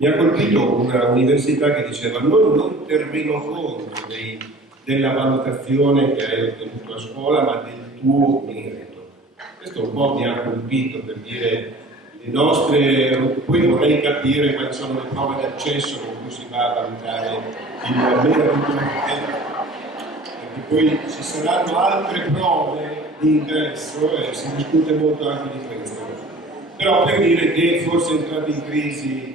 Mi ha colpito una università che diceva: noi non terremo conto della valutazione che hai ottenuto a scuola, ma del tuo merito. Questo un po' mi ha colpito, per dire le nostre. Poi vorrei capire quali sono le prove d'accesso con cui si va a valutare il merito, perché poi ci saranno altre prove di ingresso e si discute molto anche di questo. Però per dire che forse è entrata in crisi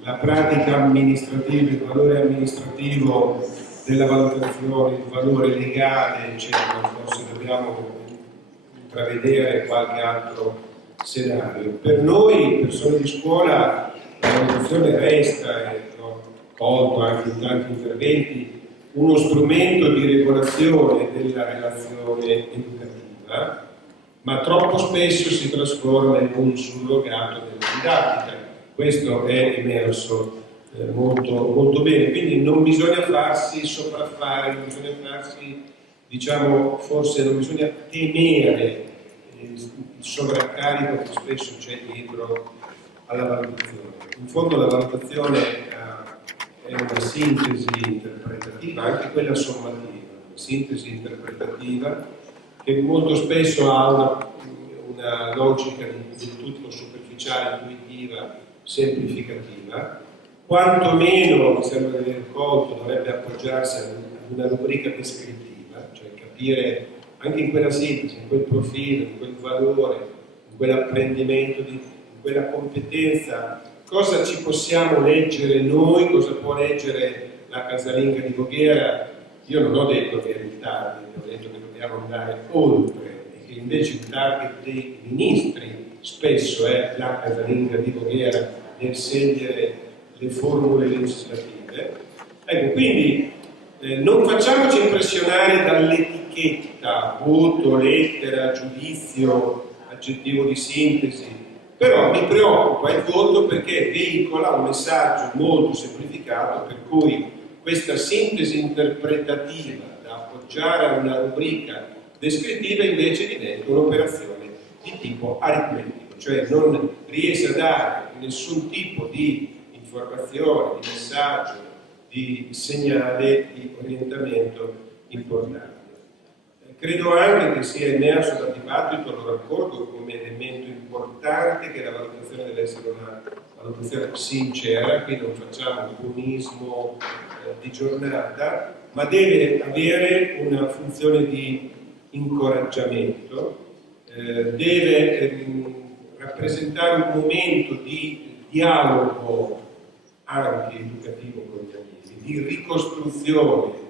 la pratica amministrativa, il valore amministrativo della valutazione, il valore legale, eccetera. Forse dobbiamo intravedere qualche altro scenario. Per noi, persone di scuola, la valutazione resta, e l'ho colto anche in tanti interventi, uno strumento di regolazione della relazione educativa, ma troppo spesso si trasforma in un surrogato della didattica. Questo è emerso molto, molto bene, quindi non bisogna farsi sopraffare, non bisogna farsi, diciamo, forse non bisogna temere il sovraccarico che spesso c'è dietro alla valutazione. In fondo la valutazione è una sintesi interpretativa, anche quella sommativa, una sintesi interpretativa che molto spesso ha una logica del tutto superficiale, intuitiva, semplificativa. Quantomeno, mi sembra di aver colto, dovrebbe appoggiarsi ad una rubrica descrittiva, cioè capire anche in quella sintesi, in quel profilo, in quel valore, in quell'apprendimento, in quella competenza, cosa ci possiamo leggere noi, cosa può leggere la casalinga di Voghera. Io non ho detto che è il target, ho detto che dobbiamo andare oltre e che invece il target dei ministri spesso è la casalinga di Voghera nel scegliere le formule legislative. Ecco, quindi non facciamoci impressionare dall'etichetta, voto, lettera, giudizio, aggettivo di sintesi, però mi preoccupa il voto perché veicola un messaggio molto semplificato per cui questa sintesi interpretativa da appoggiare a una rubrica descrittiva invece diventa un'operazione di tipo aritmetico, cioè non riesce a dare nessun tipo di informazione, di messaggio, di segnale, di orientamento importante. Credo anche che sia emerso dal dibattito, lo raccolgo come elemento importante, che la valutazione deve essere una valutazione sincera, qui non facciamo buonismo di giornata, ma deve avere una funzione di incoraggiamento, deve rappresentare un momento di dialogo anche educativo con gli amici, di ricostruzione,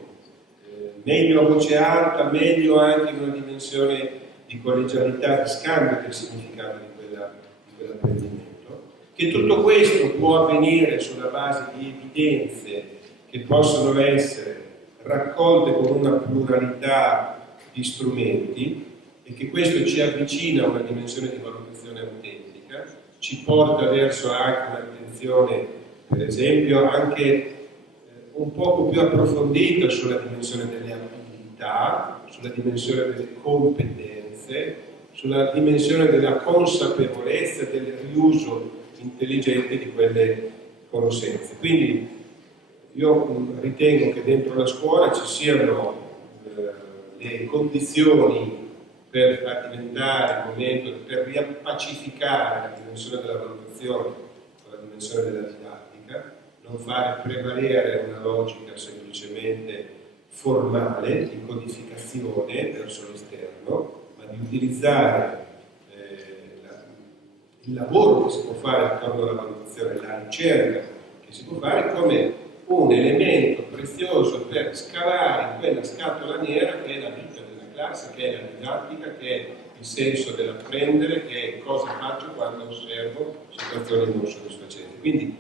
meglio a voce alta, meglio anche in una dimensione di collegialità, di scambio del significato di quell'apprendimento, che tutto questo può avvenire sulla base di evidenze che possono essere raccolte con una pluralità di strumenti e che questo ci avvicina a una dimensione di valutazione autentica, ci porta verso anche un'attenzione, per esempio, anche un poco più approfondita sulla dimensione delle abilità, sulla dimensione delle competenze, sulla dimensione della consapevolezza e del riuso intelligente di quelle conoscenze. Quindi io ritengo che dentro la scuola ci siano le condizioni per far diventare il momento, per riappacificare la dimensione della valutazione con la dimensione della didattica, non fare prevalere una logica semplicemente formale, di codificazione verso l'esterno, ma di utilizzare il lavoro che si può fare attorno alla valutazione, la ricerca che si può fare come un elemento prezioso per scavare in quella scatola nera che è la vita della classe, che è la didattica, che è il senso dell'apprendere, che è cosa faccio quando osservo situazioni non soddisfacenti. Quindi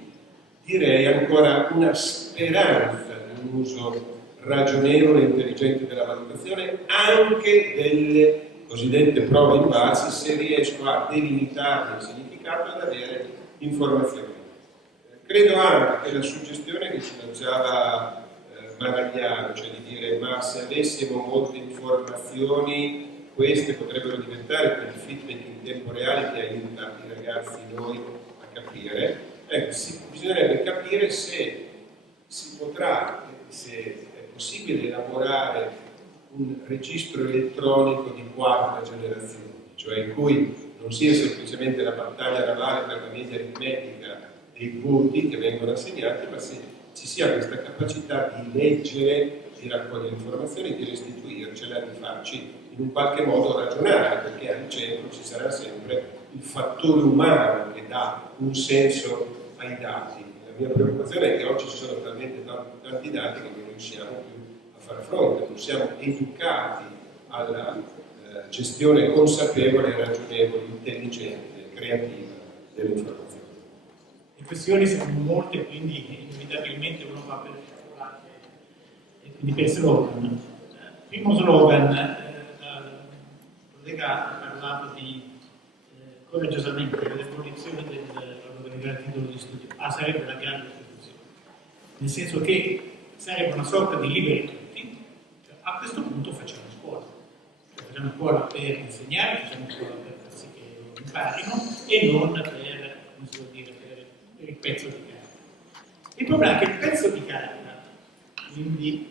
direi ancora una speranza di un uso ragionevole e intelligente della valutazione, anche delle cosiddette prove in base, se riesco a delimitare il significato ed avere informazioni. Credo anche che la suggestione che ci lanciava Maragliano, cioè di dire ma se avessimo molte informazioni queste potrebbero diventare quel feedback in tempo reale che aiuta i ragazzi, noi, a capire. Ecco, bisognerebbe capire se si potrà, se è possibile elaborare un registro elettronico di quarta generazione, cioè in cui non sia semplicemente la battaglia navale per la media aritmetica dei voti che vengono assegnati, ma se ci sia questa capacità di leggere, di raccogliere informazioni, di restituircela, di farci in un qualche modo ragionare, perché al centro ci sarà sempre il fattore umano che dà un senso ai dati. La mia preoccupazione è che oggi ci sono talmente tanti dati che non riusciamo più a far fronte, non siamo educati alla gestione consapevole, ragionevole, intelligente, creativa delle informazioni. Le questioni sono molte, quindi inevitabilmente uno va per quindi per slogan. Primo slogan, il collega ha parlato di coraggiosamente dell'abolizione del titolo di studio. Sarebbe una grande confusione, nel senso che sarebbe una sorta di liberi tutti. Cioè, a questo punto facciamo scuola. Cioè, facciamo scuola per insegnare, facciamo scuola per far sì che imparino e non per, come si vuol dire, per il pezzo di carta. Il problema è che il pezzo di carta, quindi il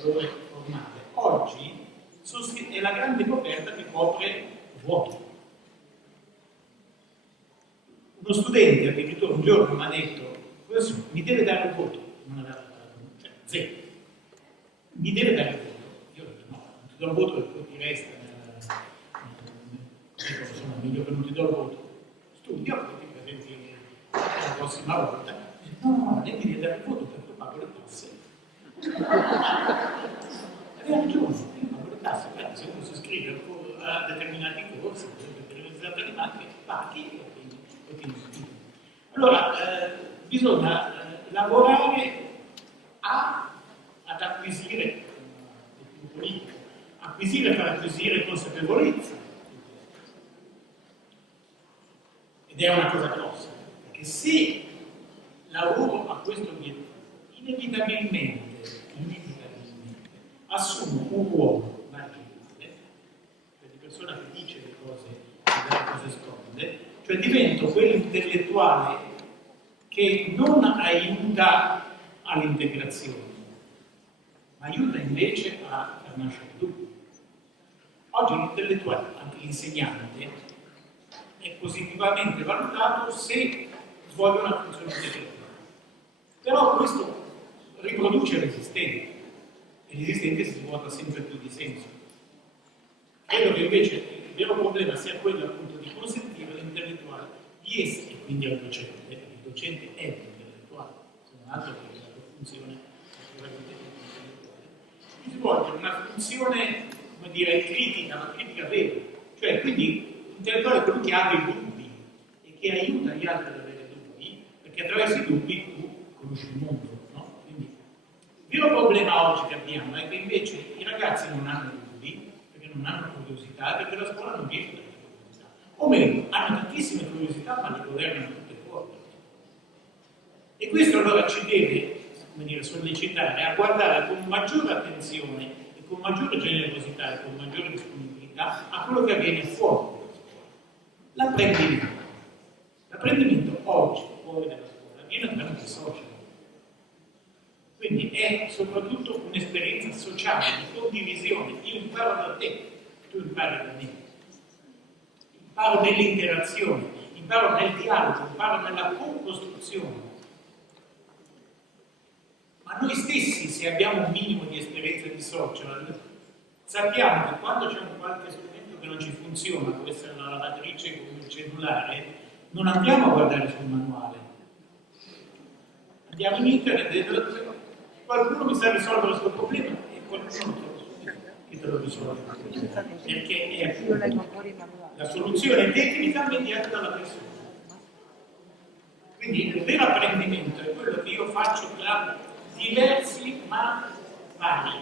valore formale, oggi è la grande coperta che copre vuoto. Uno studente addirittura un giorno mi ha detto: mi deve dare il voto, non aveva dato, cioè zero, mi deve dare il voto. Io ho detto: no, non ti do il voto e poi ti resta insomma, meglio che non ti do il voto, studia, poi ti presenti la prossima volta. No, lei mi deve dare il voto perché io pago le tasse. Aveva ragione, io pago le tasse, perché se uno si iscrive a determinati corsi, determinate animali, paghi e quindi. Allora, bisogna lavorare ad acquisire, per acquisire consapevolezza. Ed è una cosa grossa, perché se lavoro a questo obiettivo, inevitabilmente assumo un ruolo marginale, cioè di persona che dice le cose e delle cose scomode, cioè divento quell'intellettuale che non aiuta all'integrazione, ma aiuta invece a far nascere dubbi. Oggi l'intellettuale, anche l'insegnante, è positivamente valutato se svolge una funzione integrativa. Però questo riproduce l'esistente, e l'esistente si svuota sempre più di senso. Credo che invece il vero problema sia quello appunto di consentire all'intellettuale di essere, e quindi al docente, perché il docente è l'intellettuale, se non altro che la sua funzione di svolgere una funzione, come dire, critica, ma critica vera. Cioè, quindi l'intellettuale è quello che ha dei dubbi e che aiuta gli altri ad avere dubbi, perché attraverso i dubbi tu conosci il mondo, no? Quindi il vero problema oggi che abbiamo è che invece i ragazzi non hanno dubbi, perché non hanno curiosità, perché la scuola non riesce a dare curiosità. O meglio, hanno tantissime curiosità, ma le governano tutte fuori. E questo allora ci deve, come dire, sollecitare a guardare con maggiore attenzione e con maggiore generosità e con maggiore disponibilità a quello che avviene fuori dalla scuola. L'apprendimento. L'apprendimento oggi, fuori dalla scuola, avviene attraverso i social. Quindi è soprattutto un'esperienza sociale, di condivisione. Io imparo da te, tu impari da me. Imparo nell'interazione, imparo nel dialogo, imparo nella co-costruzione. Ma noi stessi, se abbiamo un minimo di esperienza di social, sappiamo che quando c'è un qualche strumento che non ci funziona, può essere una lavatrice con il cellulare, non andiamo a guardare sul manuale. Andiamo in internet e qualcuno mi sa risolvere questo problema e qualcuno lo trova subito che te lo risolve. Perché è la soluzione tecnica mediata dalla persona. Quindi il vero apprendimento è quello che io faccio tra diversi ma vari.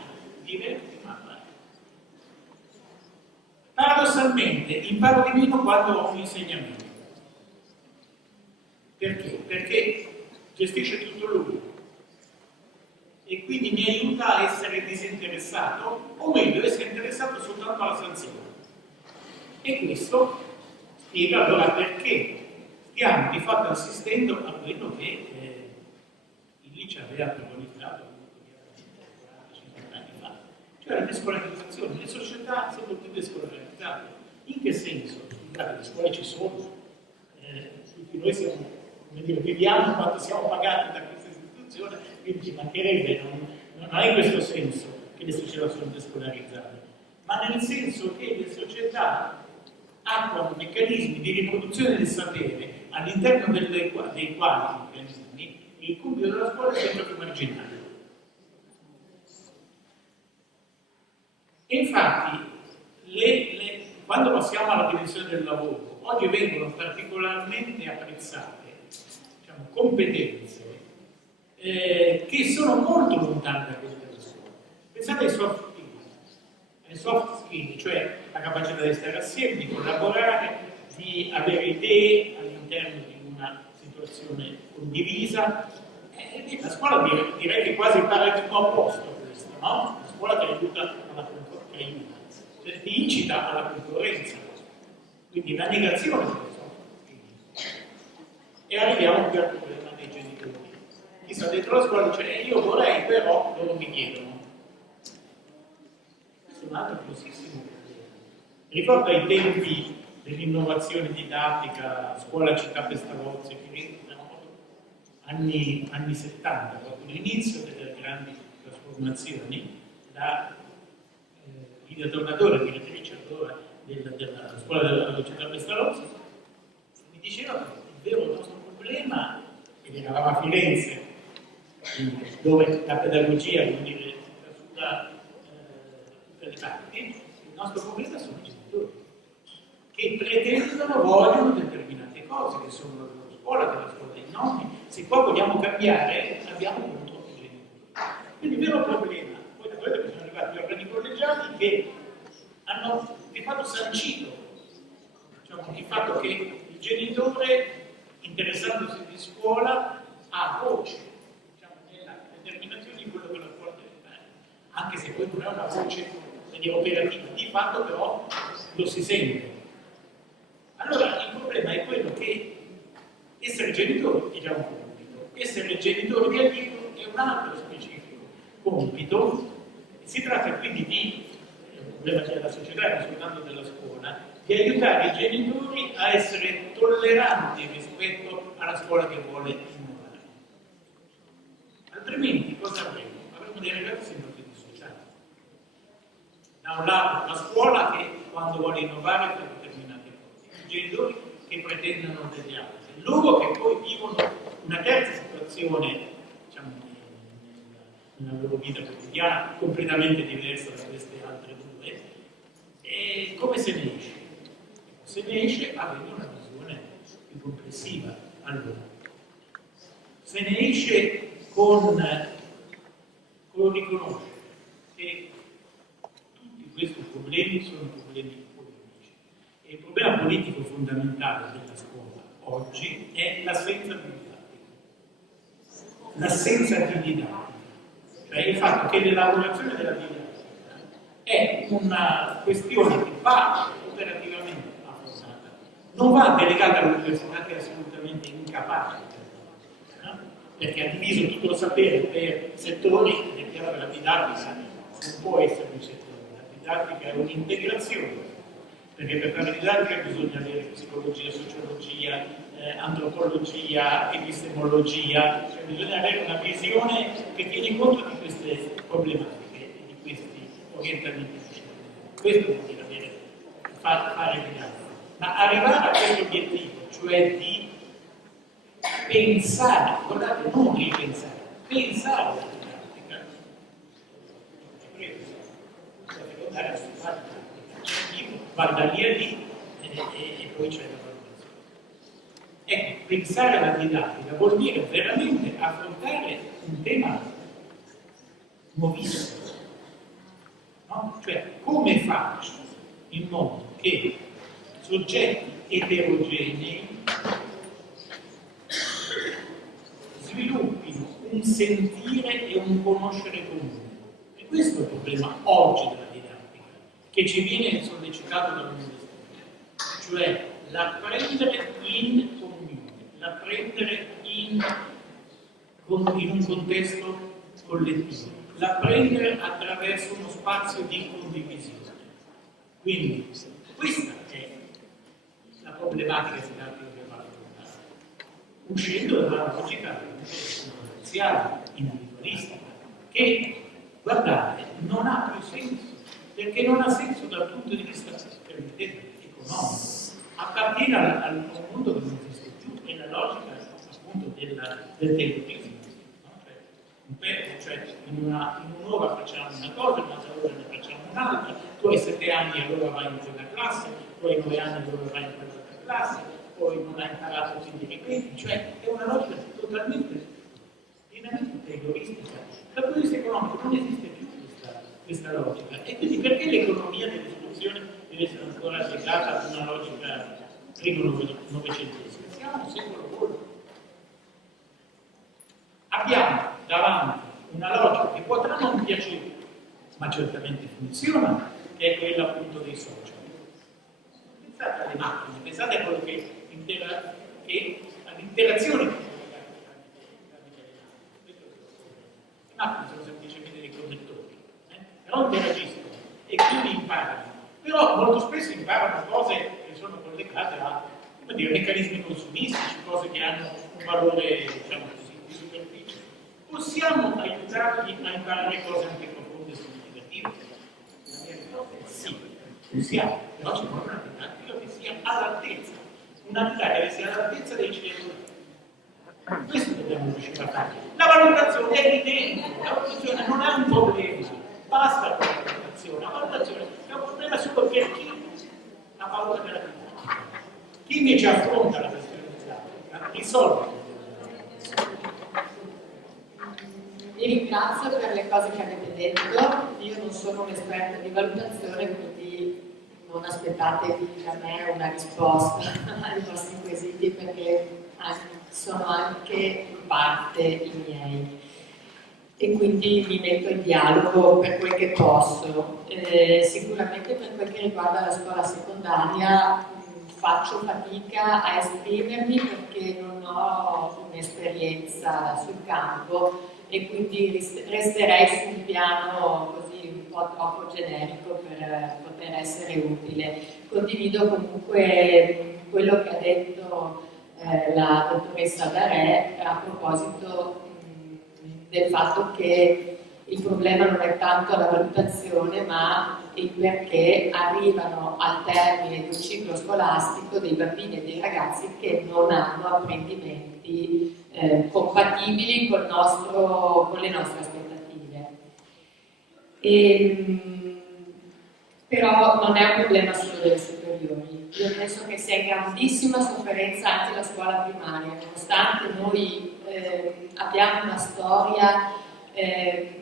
Paradossalmente imparo di meno quando ho un insegnamento. Perché? Perché gestisce tutto lui e quindi mi aiuta a essere disinteressato, o meglio, essere interessato soltanto alla sanzione. E questo spiega allora perché stiamo di fatto assistendo a quello che Felice aveva preconizzato 40-50 anni fa, cioè la descolarizzazione. Le società sono tutte descolarizzate. In che senso? Scusate, le scuole ci sono, tutti noi siamo, come dire, viviamo quanto siamo pagati da questa istituzione, quindi ci mancherebbe, non è in questo senso che le società sono descolarizzate, ma nel senso che le società attuano meccanismi di riproduzione del sapere all'interno dei quali il compito della scuola è sempre più marginale. E infatti, quando passiamo alla dimensione del lavoro, oggi vengono particolarmente apprezzate, diciamo, competenze che sono molto lontane da quelle della scuola. Pensate ai soft skills, cioè la capacità di stare assieme, di collaborare, di avere idee all'interno di una situazione condivisa. La scuola direi che quasi pare il tuo opposto questo, no? La scuola ti aiuta alla concorrenza, cioè ti incita alla concorrenza, quindi la negazione delle soft skills. E arriviamo qui al problema dei genitori. Chi sta dentro la scuola dice io vorrei, però loro mi chiedono. Questo è un altro grossissimo problema. Ricordo ai tempi dell'innovazione didattica, scuola città Pestalozzi, che erano anni 70, proprio l'inizio delle grandi trasformazioni, la Lidia Tornatore, direttrice allora della scuola della città Pestalozzi, mi diceva che il vero nostro problema, ed eravamo a Firenze, dove la pedagogia, quindi sulla tutte le parti, il nostro problema sono i genitori che pretendono, vogliono determinate cose che sono la loro scuola, della scuola dei nonni. Se poi vogliamo cambiare, abbiamo contro i genitori. Quindi il vero problema, poi da quello che sono arrivati gli organi collegiali che hanno di fatto sancito, diciamo, il fatto che il genitore, interessandosi di scuola, ha voce, diciamo, nella determinazione di quello che la scuola deve fare, anche se poi non è una voce operativa, di fatto però lo si sente. Allora il problema è quello che essere genitori è già un compito, essere genitori di allievo è un altro specifico compito. Si tratta quindi di, un problema della società, non soltanto della scuola, di aiutare i genitori a essere tolleranti rispetto alla scuola che vuole innovare. Altrimenti cosa avremo? Avremo dei ragazzi molto dissociati. Da un lato la scuola che quando vuole innovare fa determinate cose, i genitori che pretendono delle altre, loro che poi vivono una terza situazione, diciamo, nella loro vita quotidiana, completamente diversa da queste altre due. E come se ne esce? Se ne esce avendo una visione più complessiva. Allora, se ne esce con riconoscere che tutti questi problemi sono problemi politici. E il problema politico fondamentale della scuola oggi è l'assenza di didattica. L'assenza di didattica, cioè il fatto che l'elaborazione della didattica è una questione che va operativamente affrontata, non va delegata all'università che è assolutamente incapace, no? Perché ha diviso tutto il sapere per settori ed è chiaro che la didattica non può essere un settore, la didattica è un'integrazione. Perché per fare didattica bisogna avere psicologia, sociologia, antropologia, epistemologia, cioè bisogna avere una visione che tiene conto di queste problematiche e di questi orientamenti. Questo vuol dire fare didattica. Ma arrivare a questo obiettivo, cioè di pensare, guardate, non ripensare, pensare alla didattica, potete andare a studiare guarda lì e poi c'è la valutazione. Ecco, pensare alla didattica vuol dire veramente affrontare un tema nuovissimo, no? Cioè come faccio in modo che soggetti eterogenei sviluppino un sentire e un conoscere comune. E questo è il problema oggi della didattica, che ci viene sollecitato dall'università, cioè l'apprendere in comune, l'apprendere in in un contesto collettivo, l'apprendere attraverso uno spazio di condivisione. Quindi questa è la problematica che si dà affrontare, uscendo dalla logica potenziale, individualistica, che, guardate, non ha più senso, perché non ha senso dal punto di vista economico, appartiene al mondo che non esiste più, è la logica appunto del temporismo. Cioè in un'ora facciamo una cosa, in un'altra ora ne facciamo un'altra, tu hai 7 anni e allora vai in quella classe, tu hai 9 anni e allora vai in quell'altra classe, poi non hai imparato quindi ripeti, cioè è una logica totalmente, pienamente egoistica. Dal punto di vista economico non esiste più questa logica, e quindi perché l'economia dell'istruzione deve essere ancora legata ad una logica novecentesca? Siamo al secolo XV. Abbiamo davanti una logica che potrà non piacere, ma certamente funziona, che è quella appunto dei social. Pensate alle macchine, pensate a quello che all'interazione. Le macchine sono semplicemente dei connettori, però interagiscono e quindi imparano. Però molto spesso imparano cose che sono collegate a, come dire, meccanismi consumistici, cose che hanno un valore, diciamo così, di superficie. Possiamo aiutarli a imparare cose anche profonde e significative? La mia risposta è sì, possiamo, però ci vuole una didattica che sia all'altezza, una didattica che sia all'altezza dei genitori. Questo dobbiamo riuscire a fare. La valutazione è evidente, la valutazione non è un problema, basta con la valutazione è un problema solo per chi ha paura della vita. Chi invece affronta la questione didattica risolve. Vi ringrazio per le cose che avete detto. Io non sono un'esperta di valutazione, quindi non aspettatevi da me una risposta ai vostri quesiti, perché sono anche in parte i miei. E quindi mi metto in dialogo per quel che posso. Sicuramente per quel che riguarda la scuola secondaria faccio fatica a esprimermi perché non ho un'esperienza sul campo e quindi resterei su un piano così un po' troppo generico per poter essere utile. Condivido comunque quello che ha detto la dottoressa Darè a proposito del fatto che il problema non è tanto la valutazione, ma il perché arrivano al termine di un ciclo scolastico dei bambini e dei ragazzi che non hanno apprendimenti compatibili con le nostre aspettative. Però non è un problema solo delle superiori. Io penso che sia in grandissima sofferenza anche la scuola primaria, nonostante noi abbiamo una storia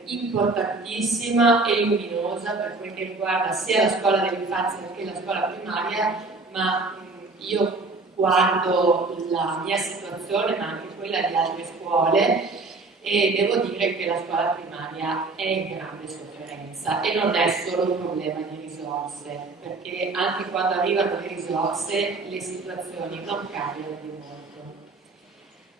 importantissima e luminosa per quel che riguarda sia la scuola dell'infanzia che la scuola primaria, ma io guardo la mia situazione, ma anche quella di altre scuole, e devo dire che la scuola primaria è in grande sofferenza e non è solo un problema di risorse, perché anche quando arrivano le risorse le situazioni non cambiano di molto.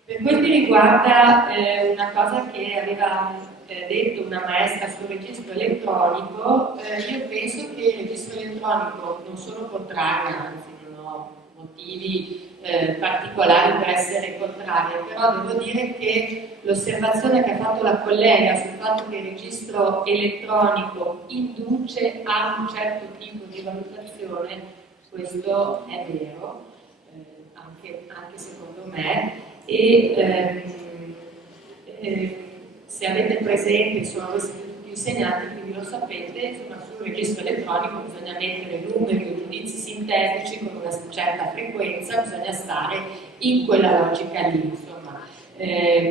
Per quel che riguarda una cosa che aveva detto una maestra sul registro elettronico, io penso che il registro elettronico non sono contraria, anzi non ho motivi particolari per essere contraria, però devo dire che l'osservazione che ha fatto la collega sul fatto che il registro elettronico induce a un certo tipo di valutazione, questo è vero, anche secondo me, e se avete presente, sono questi tutti insegnanti, quindi lo sapete, insomma, sul registro elettronico bisogna mettere numeri o giudizi sintetici con una certa frequenza, bisogna stare in quella logica lì, insomma.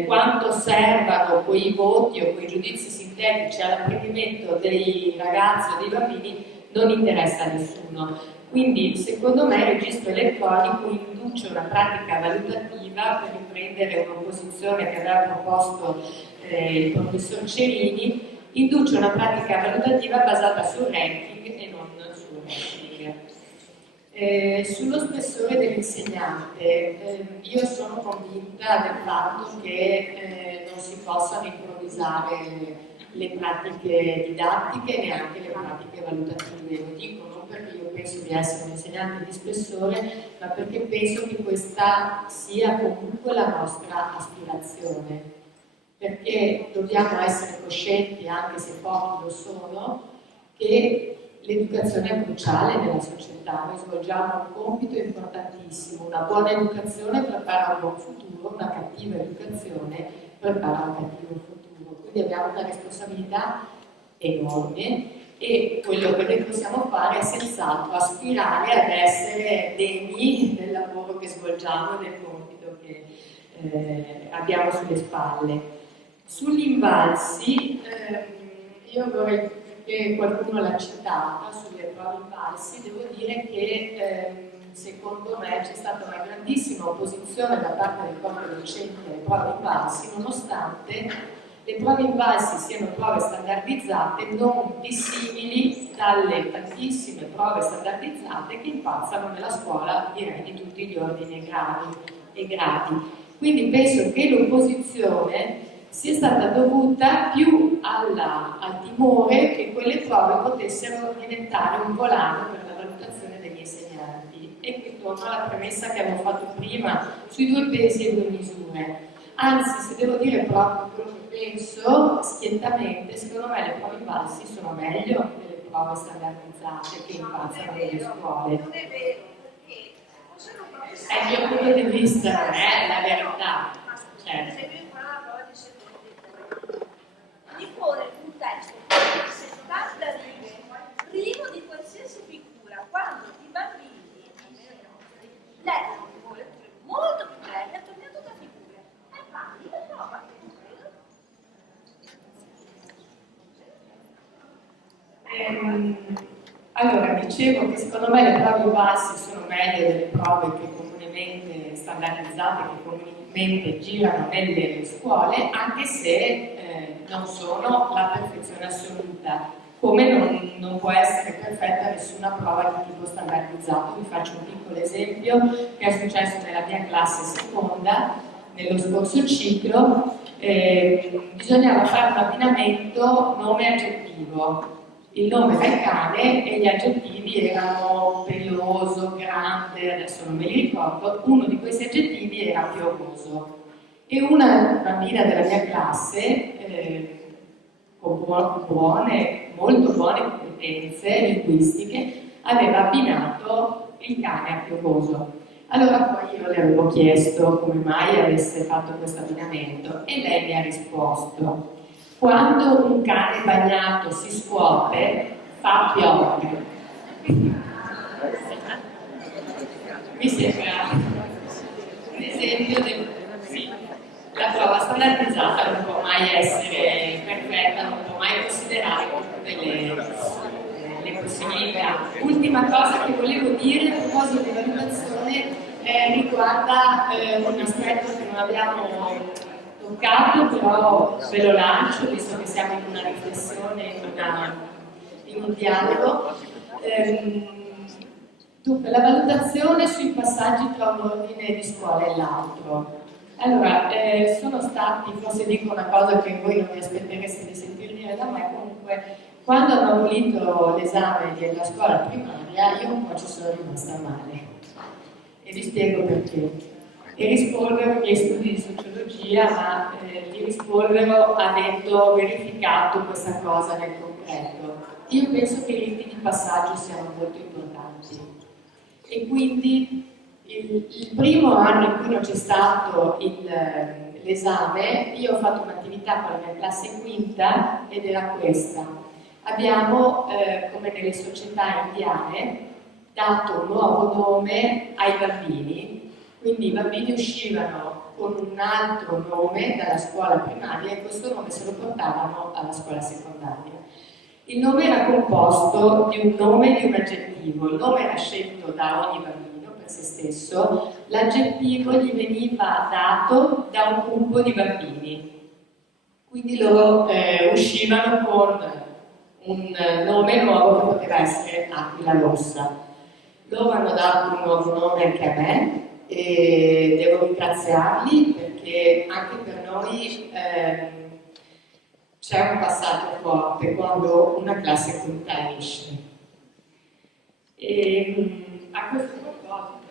Quanto servano quei voti o quei giudizi sintetici all'apprendimento dei ragazzi o dei bambini non interessa a nessuno. Quindi secondo me il registro elettronico induce una pratica valutativa, per riprendere una posizione che aveva proposto il professor Cerini, induce una pratica valutativa basata sul ranking e non sul ranking. Sullo spessore dell'insegnante, io sono convinta del fatto che non si possano improvvisare le pratiche didattiche e neanche le pratiche valutative. Lo dico non perché io penso di essere un insegnante di spessore, ma perché penso che questa sia comunque la nostra aspirazione, perché dobbiamo essere coscienti, anche se pochi lo sono, che l'educazione è cruciale nella società. Noi svolgiamo un compito importantissimo: una buona educazione prepara un buon futuro, una cattiva educazione prepara un cattivo futuro. Quindi abbiamo una responsabilità enorme e quello che noi possiamo fare è senz'altro aspirare ad essere degni del lavoro che svolgiamo e del compito che abbiamo sulle spalle. Sugli invalsi, io vorrei, perché qualcuno l'ha citata, sulle prove invalsi, devo dire che secondo me c'è stata una grandissima opposizione da parte del corpo docente alle prove invalsi, nonostante le prove invalsi siano prove standardizzate non dissimili dalle tantissime prove standardizzate che impazzano nella scuola, direi di tutti gli ordini e gradi. Quindi penso che l'opposizione sia stata dovuta più al timore che quelle prove potessero diventare un volano per la valutazione degli insegnanti. E qui torno alla premessa che avevo fatto prima sui 2 pesi e 2 misure. Anzi, se devo dire proprio quello che penso, schiettamente, secondo me le prove invalsi sono meglio delle prove standardizzate che impazzano nelle scuole. Non è vero, perché sono prove È il mio punto di vista, non è la verità. Certo. Se io farò la prova di secondo di porre un testo di 70 righe privo di qualsiasi figura, quando i bambini leggono molto più belle, attorniato da figure. E fatti la prova. Allora, dicevo che secondo me le prove invalsi sono meglio delle prove che comunemente standardizzate, che comunemente girano nelle scuole, anche se non sono la perfezione assoluta, come non può essere perfetta nessuna prova di tipo standardizzato. Vi faccio un piccolo esempio che è successo nella mia classe seconda, nello scorso ciclo. Bisognava fare un abbinamento nome-aggettivo. Il nome era il cane e gli aggettivi erano peloso, grande, adesso non me li ricordo. Uno di questi aggettivi era piovoso. E una bambina della mia classe, con molto buone competenze linguistiche, aveva abbinato il cane a piovoso. Allora poi io le avevo chiesto come mai avesse fatto questo abbinamento e lei mi ha risposto: quando un cane bagnato si scuote, fa piovere. Mi sembra un esempio del... Sì, la prova standardizzata non può mai essere perfetta, non può mai considerare tutte le possibilità. Ultima cosa che volevo dire a proposito di valutazione riguarda un aspetto che non abbiamo toccato, però ve lo lancio, visto che siamo in una riflessione, in un dialogo. Dunque, la valutazione sui passaggi tra un ordine di scuola e l'altro. Allora, sono stati, forse dico una cosa che voi non vi aspettereste di sentir dire da me, comunque, quando hanno abolito l'esame della scuola primaria, io un po' ci sono rimasta male. E vi spiego perché. E rispolvero i miei studi di sociologia, ma li rispolvero avendo verificato questa cosa nel concreto. Io penso che i riti di passaggio siano molto importanti e quindi il primo anno in cui non c'è stato l'esame, io ho fatto un'attività con la mia classe quinta ed era questa. Abbiamo, come nelle società indiane, dato un nuovo nome ai bambini. Quindi i bambini uscivano con un altro nome dalla scuola primaria e questo nome se lo portavano alla scuola secondaria. Il nome era composto di un nome e di un aggettivo. Il nome era scelto da ogni bambino per se stesso, l'aggettivo gli veniva dato da un gruppo di bambini. Quindi loro uscivano con un nome nuovo che poteva essere Aquila Rossa. Loro hanno dato un nuovo nome anche a me e devo ringraziarli perché anche per noi c'è un passaggio forte quando una classe contagisce. E a questo proposito